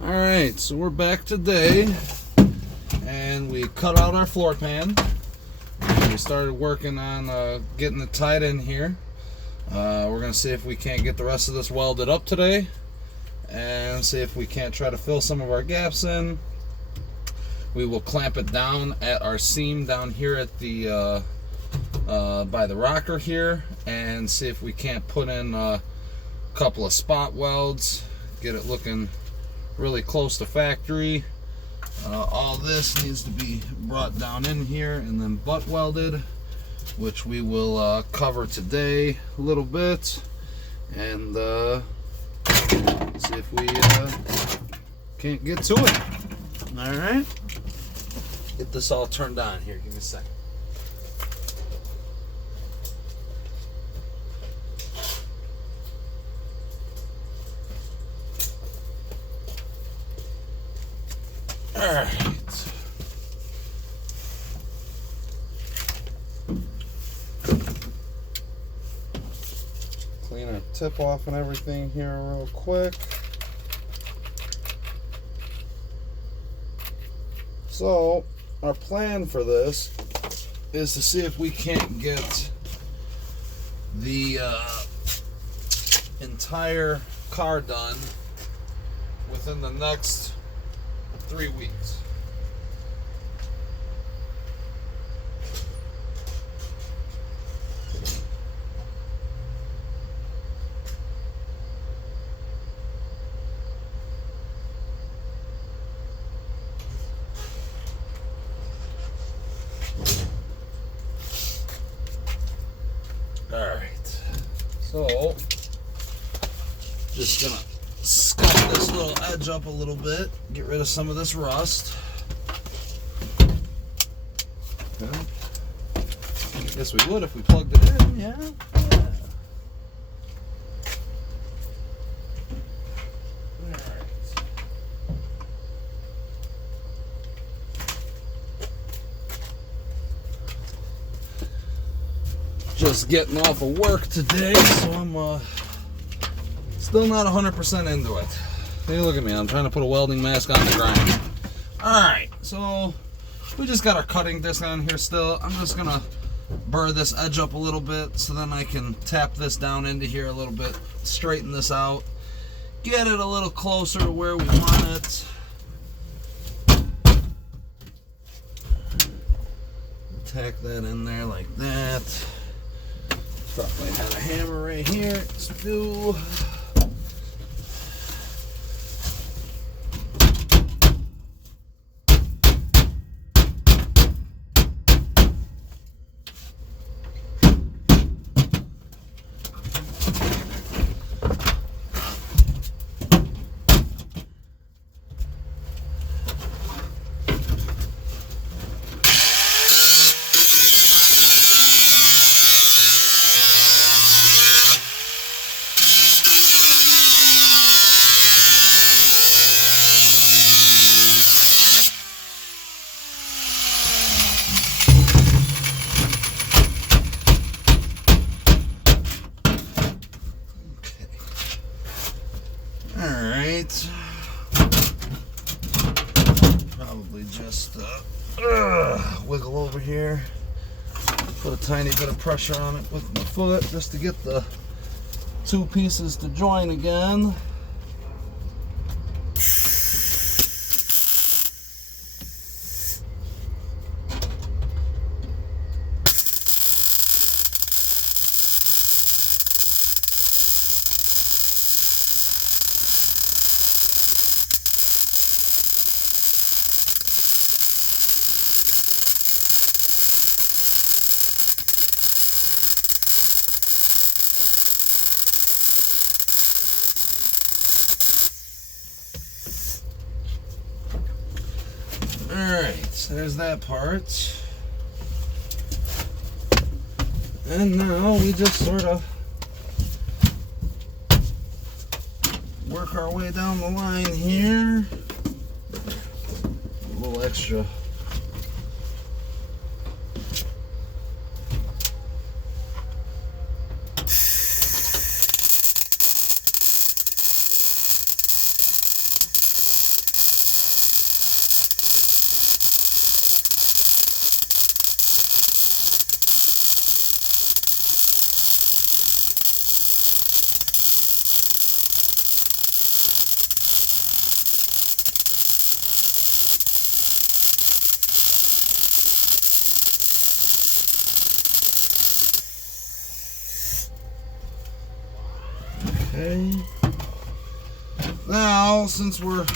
Alright, so we're back today, and we cut out our floor pan. We started working on getting it tied in here. We're going to see if we can't get the rest of this welded up today, and see if we can't try to fill some of our gaps in. We will clamp it down at our seam down here at the by the rocker here, and see if we can't put in a couple of spot welds, get it looking really close to factory. All this needs to be brought down in here and then butt welded, which we will cover today a little bit, and see if we can't get to it. All right, get this all turned on here. Give me a second. All right. Clean our tip off and everything here real quick. So, our plan for this is to see if we can't get the entire car done within the next 3 weeks. All right, so just gonna scuff this little edge up a little bit, get rid of some of this rust. Okay. I guess we would if we plugged it in, yeah. Just getting off of work today, so I'm still not 100% into it. Hey, look at me, I'm trying to put a welding mask on the grind. Alright, so we just got our cutting disc on here still. I'm just gonna burr this edge up a little bit so then I can tap this down into here a little bit, straighten this out, get it a little closer to where we want it. Tack that in there like that. Probably had a hammer right here. Let's do. Probably just wiggle over here, put a tiny bit of pressure on it with my foot just to get the two pieces to join again. Alright, so there's that part. And now we just sort of work our way down the line here. A little extra Okay. Now, since we're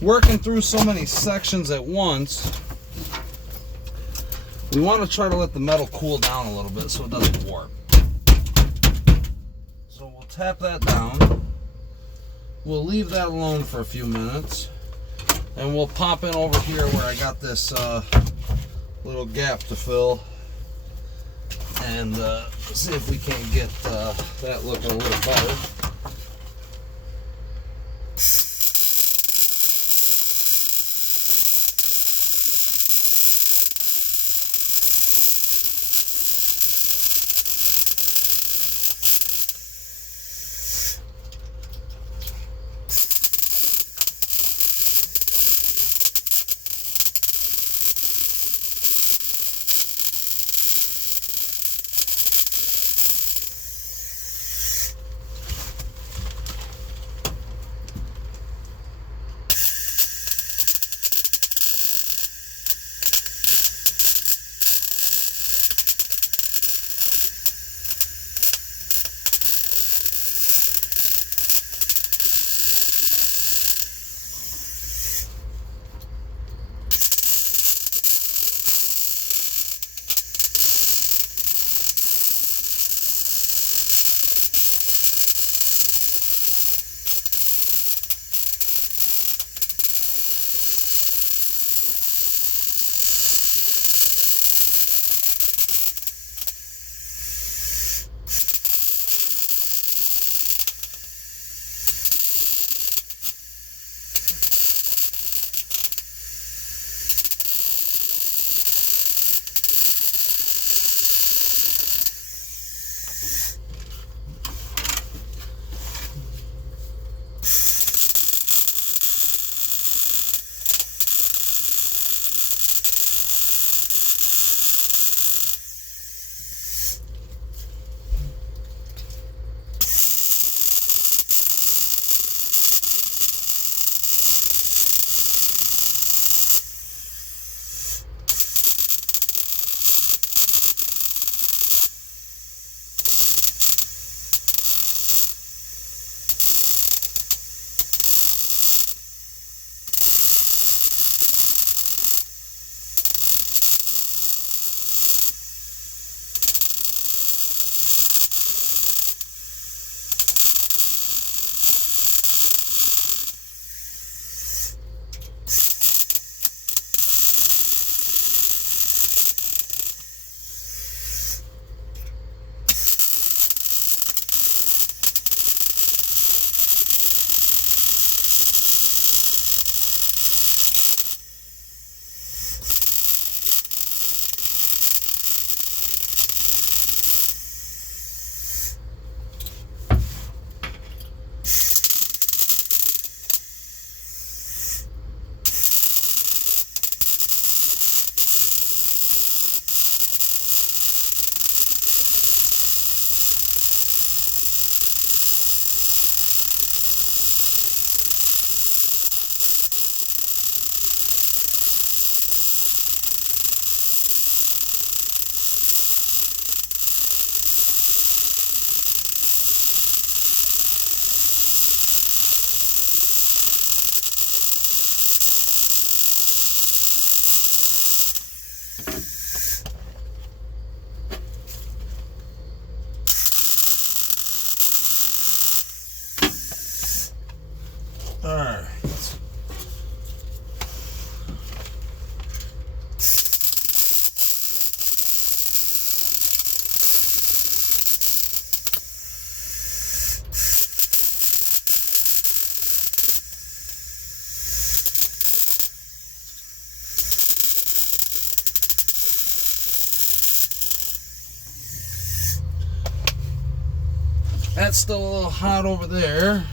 working through so many sections at once, we want to try to let the metal cool down a little bit so it doesn't warp. So we'll tap that down. We'll leave that alone for a few minutes. And we'll pop in over here where I got this little gap to fill. And see if we can't get that looking a little better. Alright. That's still a little hot over there.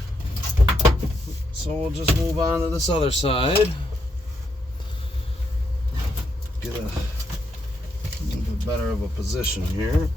So we'll just move on to this other side. Get a little bit better of a position here.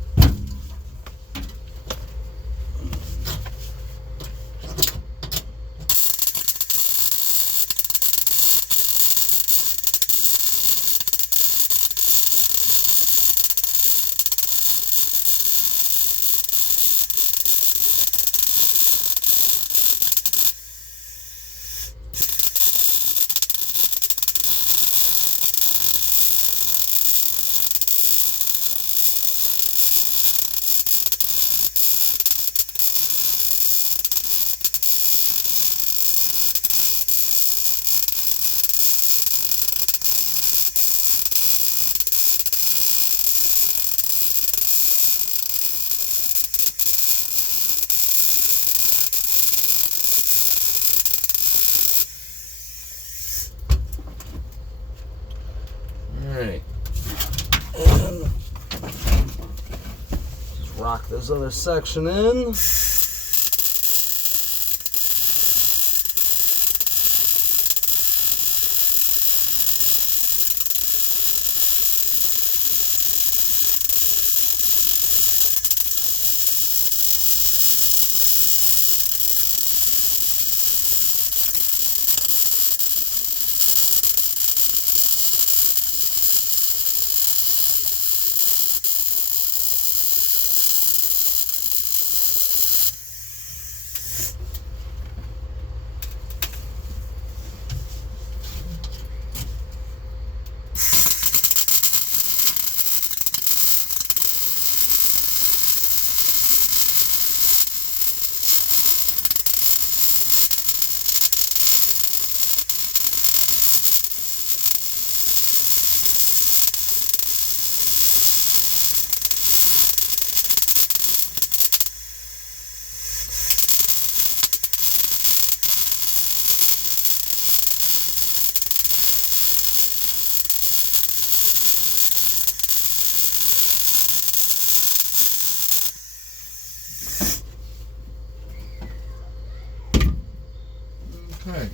rock this other section in. Okay,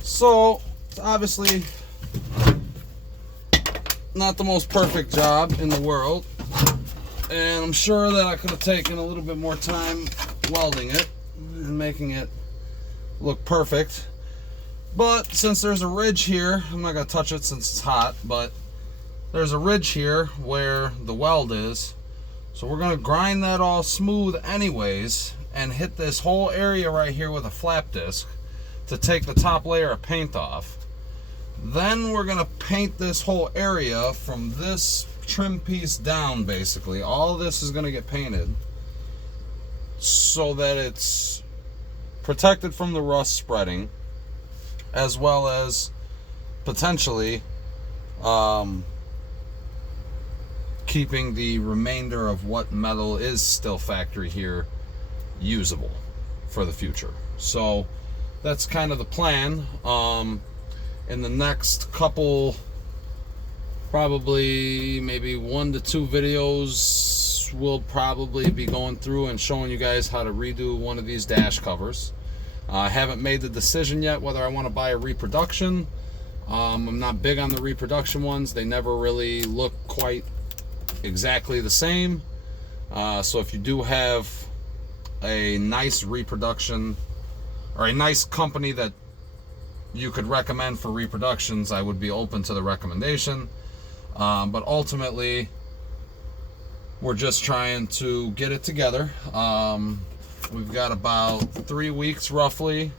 so it's obviously not the most perfect job in the world, and I'm sure that I could have taken a little bit more time welding it and making it look perfect. But since there's a ridge here, I'm not going to touch it since it's hot, but there's a ridge here where the weld is, so we're going to grind that all smooth anyways and hit this whole area right here with a flap disc to take the top layer of paint off. Then we're going to paint this whole area from this trim piece down. Basically all this is going to get painted so that it's protected from the rust spreading, as well as potentially keeping the remainder of what metal is still factory here usable for the future. So that's kind of the plan. In the next couple, probably maybe 1 to 2 videos, we'll probably be going through and showing you guys how to redo one of these dash covers. I haven't made the decision yet whether I want to buy a reproduction. I'm not big on the reproduction ones. They never really look quite exactly the same. So if you do have a nice reproduction or a nice company that you could recommend for reproductions, I would be open to the recommendation. But ultimately, we're just trying to get it together. We've got about 3 weeks roughly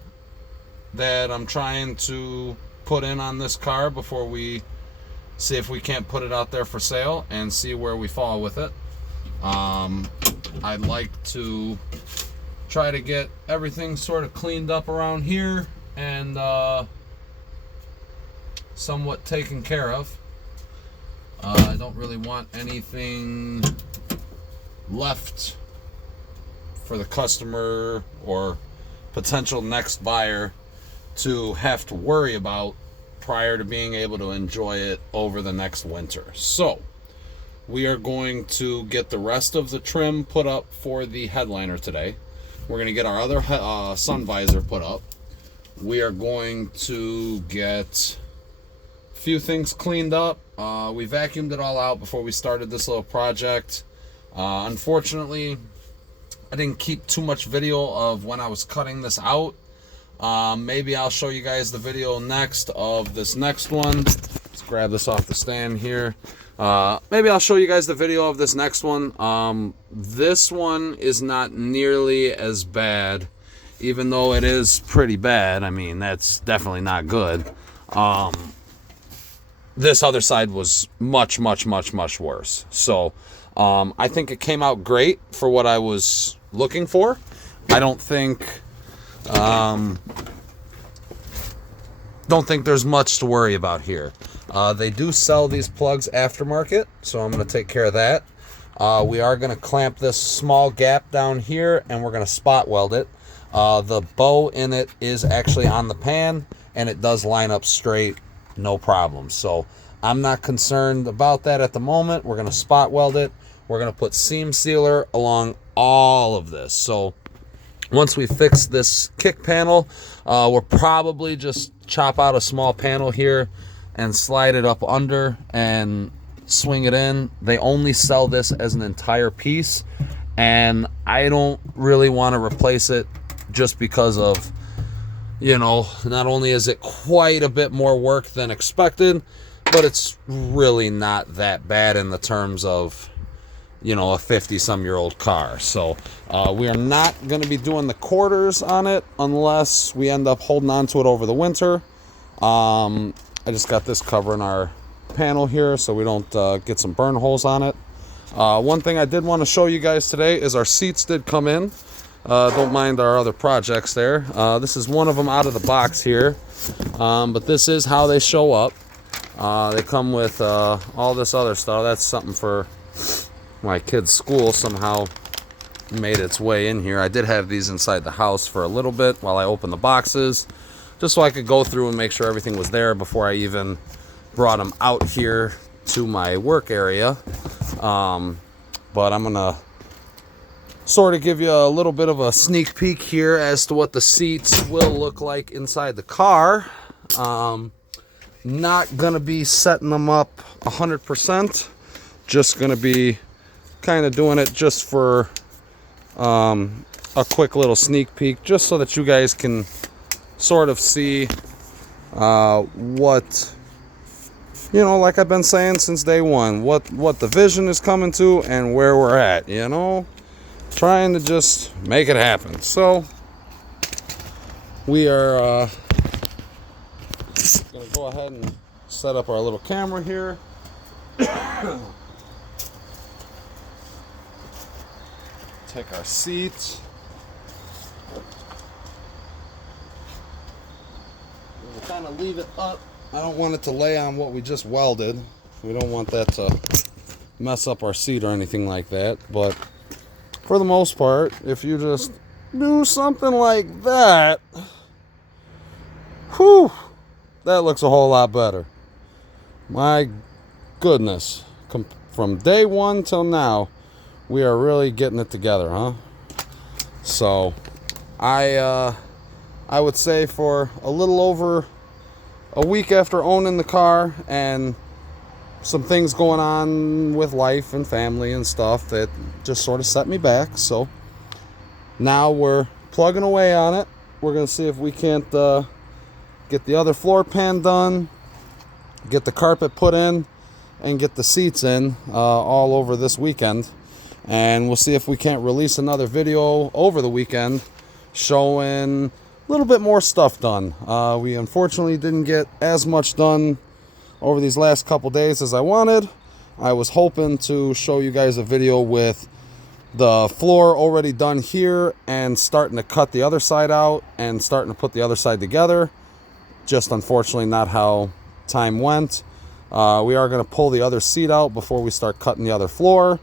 that I'm trying to put in on this car before we see if we can't put it out there for sale and see where we fall with it. I'd like to try to get everything sort of cleaned up around here and somewhat taken care of. I don't really want anything left for the customer or potential next buyer to have to worry about prior to being able to enjoy it over the next winter. So we are going to get the rest of the trim put up for the headliner today. We're going to get our other sun visor put up. We are going to get a few things cleaned up. We vacuumed it all out before we started this little project. Unfortunately, I didn't keep too much video of when I was cutting this out. Maybe I'll show you guys the video next of this next one. Let's grab this off the stand here. Maybe I'll show you guys the video of this next one. This one is not nearly as bad, even though it is pretty bad. I mean, that's definitely not good. This other side was much worse. So I think it came out great for what I was looking for. I don't think there's much to worry about here. They do sell these plugs aftermarket, so I'm going to take care of that. We are going to clamp this small gap down here, and we're going to spot weld it. The bow in it is actually on the pan, and it does line up straight, no problem. So I'm not concerned about that at the moment. We're going to spot weld it. we're going to put seam sealer along all of this. So once we fix this kick panel, we'll probably just chop out a small panel here and slide it up under and swing it in. They only sell this as an entire piece, and I don't really want to replace it just because of, you know, not only is it quite a bit more work than expected, but it's really not that bad in the terms of, you know, a 50-some-year-old car. So we are not going to be doing the quarters on it unless we end up holding on to it over the winter. I just got this covering our panel here so we don't get some burn holes on it. One thing I did want to show you guys today is our seats did come in. Don't mind our other projects there. This is one of them out of the box here, but this is how they show up. They come with all this other stuff. That's something for my kid's school. Somehow made its way in here. I did have these inside the house for a little bit while I opened the boxes, just so I could go through and make sure everything was there before I even brought them out here to my work area. But I'm gonna sort of give you a little bit of a sneak peek here as to what the seats will look like inside the car. Not gonna be setting them up 100%, just gonna be kind of doing it just for a quick little sneak peek, just so that you guys can sort of see what, you know, like I've been saying since day one, what the vision is coming to and where we're at, you know, trying to just make it happen. So we are gonna go ahead and set up our little camera here. Take our seats. We'll kind of leave it up. I don't want it to lay on what we just welded. We don't want that to mess up our seat or anything like that. But for the most part, if you just do something like that, whew, that looks a whole lot better. My goodness. From day one till now, we are really getting it together, huh? So I would say for a little over a week after owning the car and some things going on with life and family and stuff that just sort of set me back. So now we're plugging away on it. We're going to see if we can't get the other floor pan done, get the carpet put in, and get the seats in all over this weekend. And we'll see if we can't release another video over the weekend showing a little bit more stuff done. We unfortunately didn't get as much done over these last couple days as I wanted. I was hoping to show you guys a video with the floor already done here and starting to cut the other side out and starting to put the other side together. Just unfortunately not how time went. We are going to pull the other seat out before we start cutting the other floor.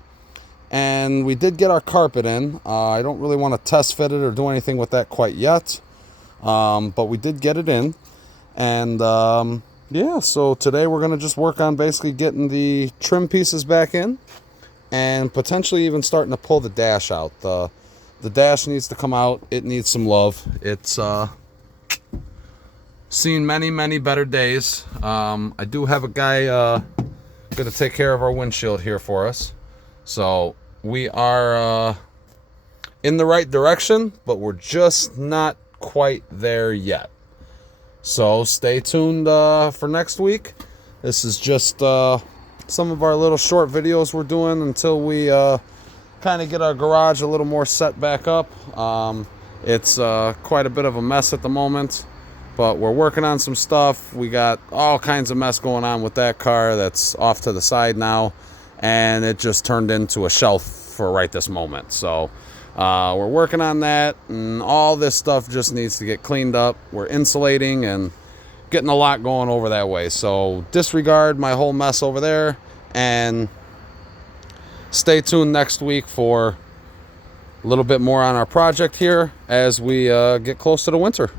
And we did get our carpet in. I don't really want to test fit it or do anything with that quite yet. But we did get it in. And yeah, so today we're going to just work on basically getting the trim pieces back in. And potentially even starting to pull the dash out. The dash needs to come out. It needs some love. It's seen many, many better days. I do have a guy going to take care of our windshield here for us. So we are in the right direction, but we're just not quite there yet. So stay tuned for next week. This is just some of our little short videos we're doing until we kind of get our garage a little more set back up. It's quite a bit of a mess at the moment, but we're working on some stuff. We got all kinds of mess going on with that car that's off to the side now. And it just turned into a shelf for right this moment. So we're working on that, and all this stuff just needs to get cleaned up. We're insulating and getting a lot going over that way. So disregard my whole mess over there, and stay tuned next week for a little bit more on our project here as we get close to the winter.